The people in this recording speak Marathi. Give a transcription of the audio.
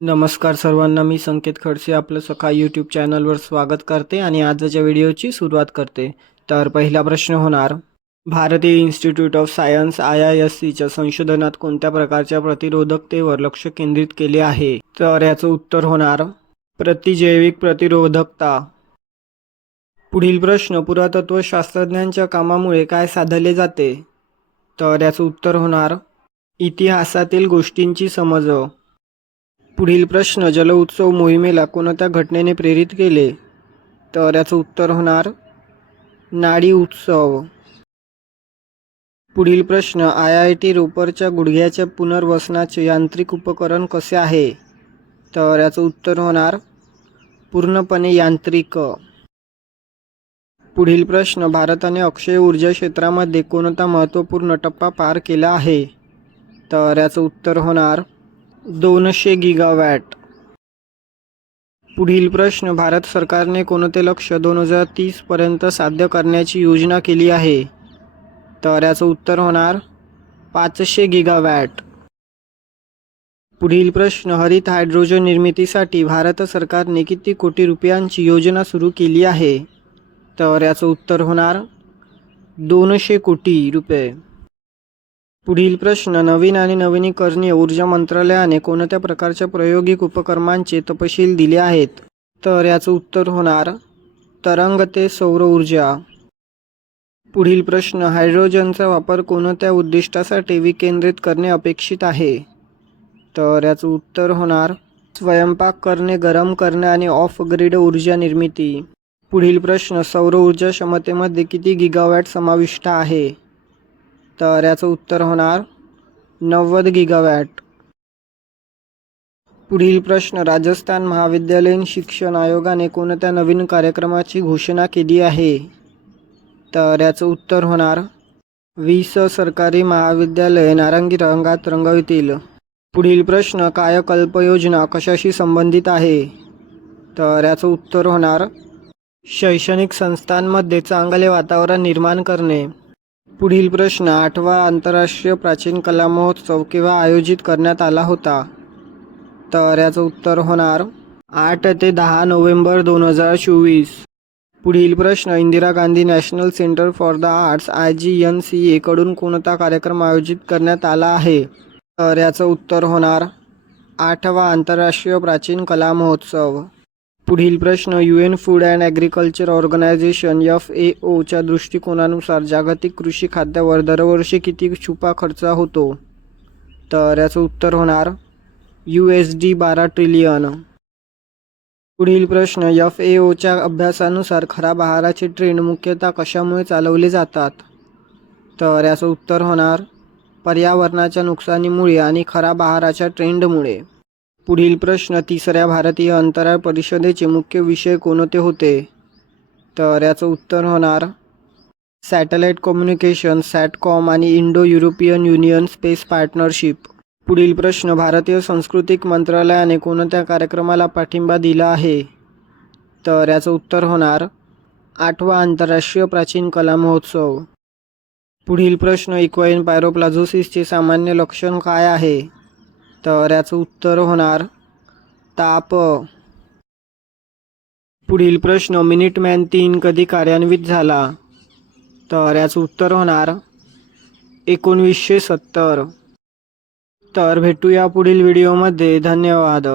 नमस्कार सर्वांना मी संकेत खडसे आपलं सकाळ यूट्यूब चॅनलवर स्वागत करते आणि आजच्या व्हिडिओची सुरुवात करते. तर पहिला प्रश्न होणार भारतीय institute of science I I S सीच्या संशोधनात कोणत्या प्रकारच्या प्रतिरोधकतेवर लक्ष केंद्रित केले आहे? तर याचं उत्तर होणार प्रतिजैविक प्रतिरोधकता. पुढील प्रश्न पुरातत्व शास्त्रज्ञांच्या कामामुळे काय साधले जाते? तर याचं उत्तर होणार इतिहासातील गोष्टींची समज. पुढील प्रश्न जल उत्सव मोहिमेला कोणत्या घटनेने प्रेरित केले? तर याचं उत्तर होणार नाडी उत्सव. पुढील प्रश्न आय आय टी रोपरच्या गुडघ्याच्या पुनर्वसनाचे यांत्रिक उपकरण कसे आहे? तर याचं उत्तर होणार पूर्णपणे यांत्रिक. पुढील प्रश्न भारताने अक्षय ऊर्जा क्षेत्रामध्ये कोणता महत्त्वपूर्ण टप्पा पार केला आहे? तर याचं उत्तर होणार दोनशे गिगावॅट. पुढील प्रश्न भारत सरकारने कोणते लक्ष दोन हजार तीसपर्यंत साध्य करण्याची योजना केली आहे? तर याचं उत्तर होणार पाचशे गिगावॅट. पुढील प्रश्न हरित हायड्रोजन निर्मितीसाठी भारत सरकारने किती कोटी रुपयांची योजना सुरू केली आहे? तर याचं उत्तर होणार दोनशे कोटी रुपये. पुढील प्रश्न नवीन आणि नवीनीकरणीय ऊर्जा मंत्रालयाने कोणत्या प्रकारच्या प्रायोगिक उपक्रमांचे तपशील दिले आहेत? तर याचं उत्तर होणार तरंग ते सौर ऊर्जा. पुढील प्रश्न हायड्रोजनचा वापर कोणत्या उद्दिष्टासाठी विकेंद्रित करणे अपेक्षित आहे? तर याचं उत्तर होणार स्वयंपाक करणे गरम करणे आणि ऑफ ग्रीड ऊर्जा निर्मिती. पुढील प्रश्न सौर ऊर्जा क्षमतेमध्ये किती गिगावॅट समाविष्ट आहे? तर याचं उत्तर होणार नव्वद गिगावॅट पुढील प्रश्न राजस्थान महाविद्यालयीन शिक्षण आयोगाने कोणत्या नवीन कार्यक्रमाची घोषणा केली आहे? तर याचं उत्तर होणार वीस सरकारी महाविद्यालय नारंगी रंगात रंगवतील. पुढील प्रश्न कायकल्प योजना कशाशी संबंधित आहे? तर याचं उत्तर होणार शैक्षणिक संस्थांमध्ये चांगले वातावरण निर्माण करणे. पुढील प्रश्न आठवा आंतरराष्ट्रीय प्राचीन कला महोत्सव केव्हा आयोजित करण्यात आला होता. तर याचं उत्तर होणार आठ ते दहा नोव्हेंबर दोन हजार चोवीस. पुढील प्रश्न Indira Gandhi national centre for the arts I G N C एकडून कोणता कार्यक्रम आयोजित करण्यात आला आहे? तर याचं उत्तर होणार आठवा आंतरराष्ट्रीय प्राचीन कला महोत्सव. पुढील प्रश्न U N food and agriculture organisation F A ओच्या दृष्टिकोनानुसार जागतिक कृषी खाद्यावर दरवर्षी किती छुपा खर्च होतो? तर याचं उत्तर होणार यू एस डी बारा ट्रिलियन पुढील प्रश्न एफ ए ओच्या अभ्यासानुसार खराब आहाराचे ट्रेंड मुख्यतः कशामुळे चालवले जातात? तर याचं उत्तर होणार पर्यावरणाच्या नुकसानीमुळे आणि खराब आहाराच्या ट्रेंडमुळे पुढील प्रश्न तिसऱ्या भारतीय अंतराळ परिषदेचे मुख्य विषय कोणते होते? तर याचं उत्तर होणार सॅटेलाईट कम्युनिकेशन सॅटकॉम आणि Indo European Union space partnership. पुढील प्रश्न भारतीय सांस्कृतिक मंत्रालयाने कोणत्या कार्यक्रमाला पाठिंबा दिला आहे? तर याचं उत्तर होणार आठवा आंतरराष्ट्रीय प्राचीन कला महोत्सव. पुढील प्रश्न इक्वाईन पायरोप्लाझोसिसचे सामान्य लक्षण काय आहे? तर याचं उत्तर होणार. ताप. पुढील प्रश्न मिनिटमॅन तीन कधी कार्यान्वित झाला? तर याचं उत्तर होणार. एकोणवीसशे सत्तर. तर भेटूया पुढील व्हिडिओमध्ये. धन्यवाद.